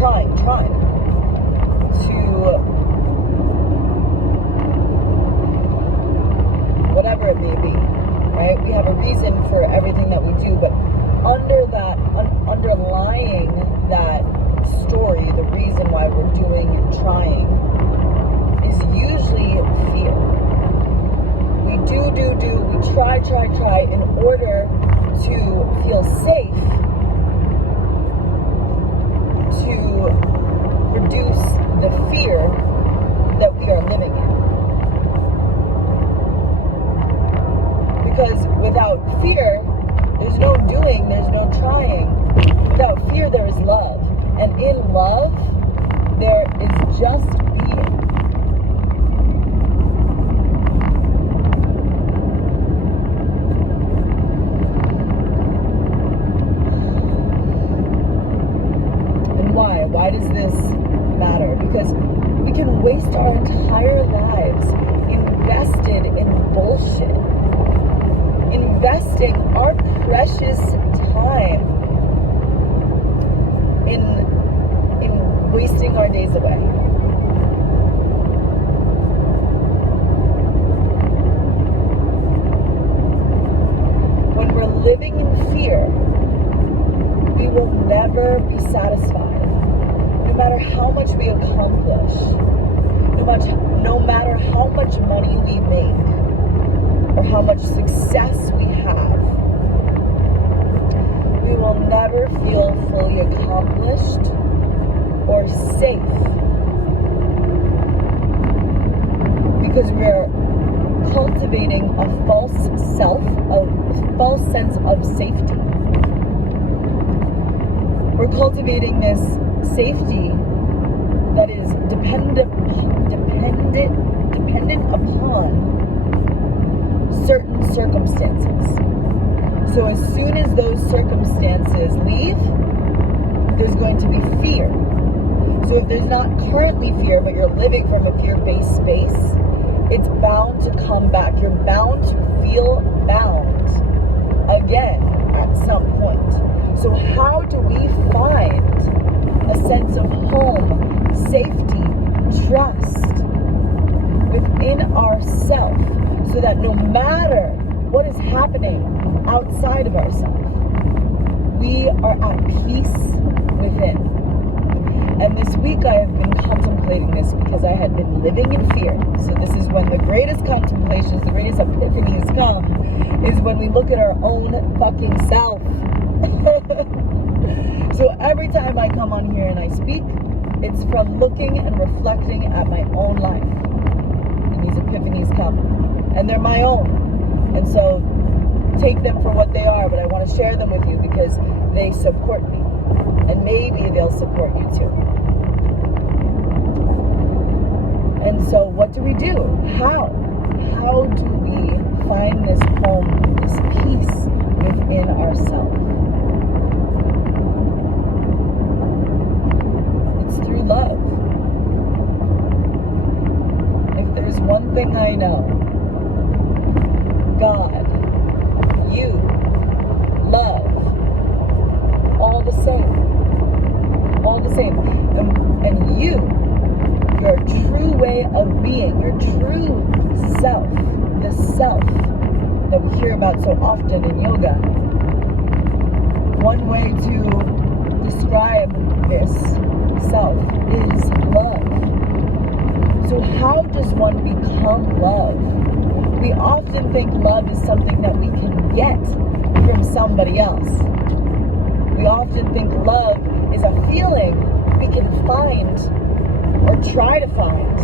trying to whatever it may be, right? We have a reason for everything that we do, but under that, underlying that story, the reason why we're doing and trying is usually fear. We we try in order to feel safe, to reduce the fear that we are living in. Because without fear, there's no doing, there's no trying. Without fear, there is love. And in love, there is just being. And why? Why does this matter? Because we can waste our entire lives invested in bullshit. Investing our precious time in wasting our days away. When we're living in fear, we will never be satisfied. No matter how much we accomplish, no matter how much money we make, or how much success we have, we will never feel fully accomplished or safe, because we're cultivating a false sense of safety. We're cultivating this safety that is dependent upon certain circumstances. So as soon as those circumstances leave, there's going to be fear. So if there's not currently fear, but you're living from a fear-based space, it's bound to come back. You're bound to feel bound again at some point. So how do we find a sense of home, safety, trust within ourselves, so that no matter what is happening outside of ourselves, we are at peace within? And this week I have been contemplating this because I had been living in fear. So this is when the greatest contemplations, the greatest epiphanies come, is when we look at our own fucking self. So every time I come on here and I speak, it's from looking and reflecting at my own life. And these epiphanies come. And they're my own. And so take them for what they are, but I want to share them with you because they support me. And maybe they'll support you too. And so what do we do? How do we find this home, this peace within ourselves? It's through love. If there's one thing I know, God, you, love, all the same. And you, your true way of being, your true self, the self that we hear about so often in yoga. One way to describe this self is love. So how does one become love? We often think love is something that we can get from somebody else. We often think love is a feeling we can find or try to find.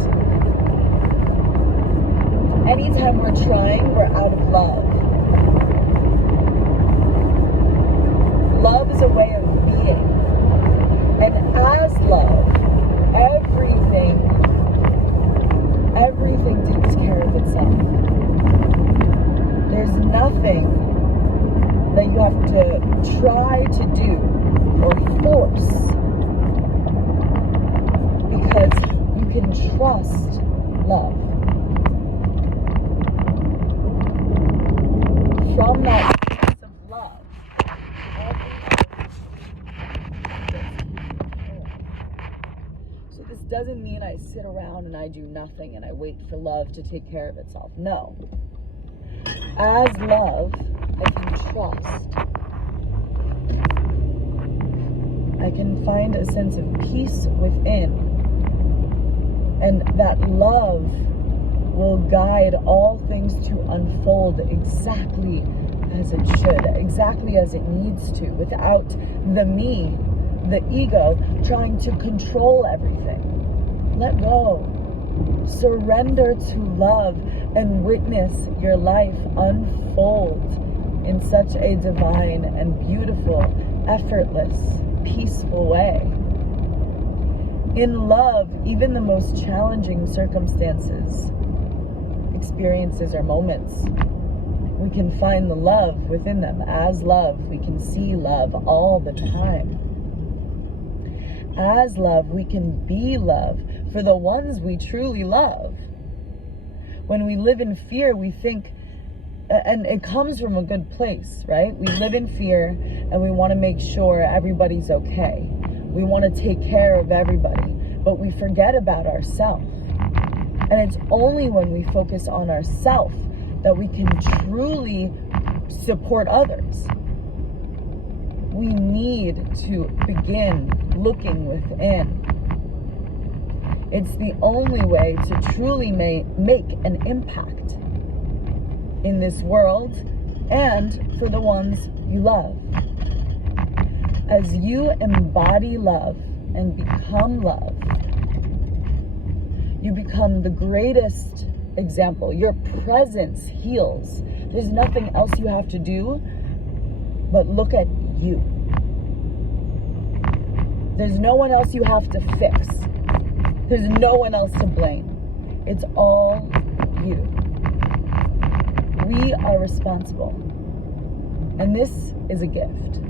Anytime we're trying, we're out of love. Love is a way of being. And as love, everything takes care of itself. There's nothing that you have to try to do or force, because you can trust love. From that sense of love, everything doesn't mean I sit around and I do nothing and I wait for love to take care of itself. No. As love, I can trust. I can find a sense of peace within. And that love will guide all things to unfold exactly as it should, exactly as it needs to, without the me, the ego, trying to control everything. Let go. Surrender to love and witness your life unfold in such a divine and beautiful, effortless, peaceful way. In love, even the most challenging circumstances, experiences, or moments, we can find the love within them. As love, we can see love all the time. As love, we can be love for the ones we truly love. When we live in fear, we think, and it comes from a good place, right? We live in fear and we want to make sure everybody's okay. We want to take care of everybody, but we forget about ourselves. And it's only when we focus on ourselves that we can truly support others. We need to begin looking within. It's the only way to truly make an impact in this world and for the ones you love. As you embody love and become love, you become the greatest example. Your presence heals. There's nothing else you have to do but look at you. There's no one else you have to fix. There's no one else to blame. It's all you. We are responsible. And this is a gift.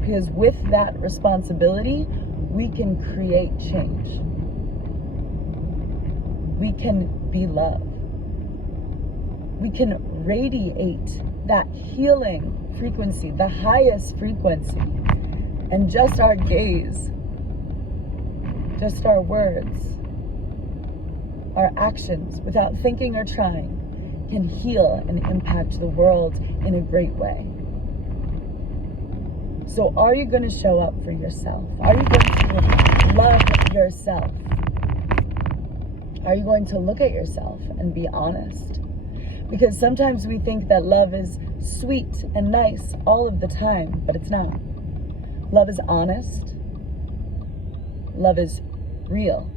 Because with that responsibility, we can create change. We can be love. We can radiate that healing frequency, the highest frequency. And just our gaze, just our words, our actions, without thinking or trying, can heal and impact the world in a great way. So are you going to show up for yourself? Are you going to love yourself? Are you going to look at yourself and be honest? Because sometimes we think that love is sweet and nice all of the time, but it's not. Love is honest. Love is real.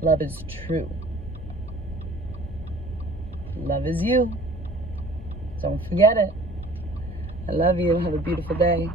Love is true. Love is you. Don't forget it. I love you. Have a beautiful day.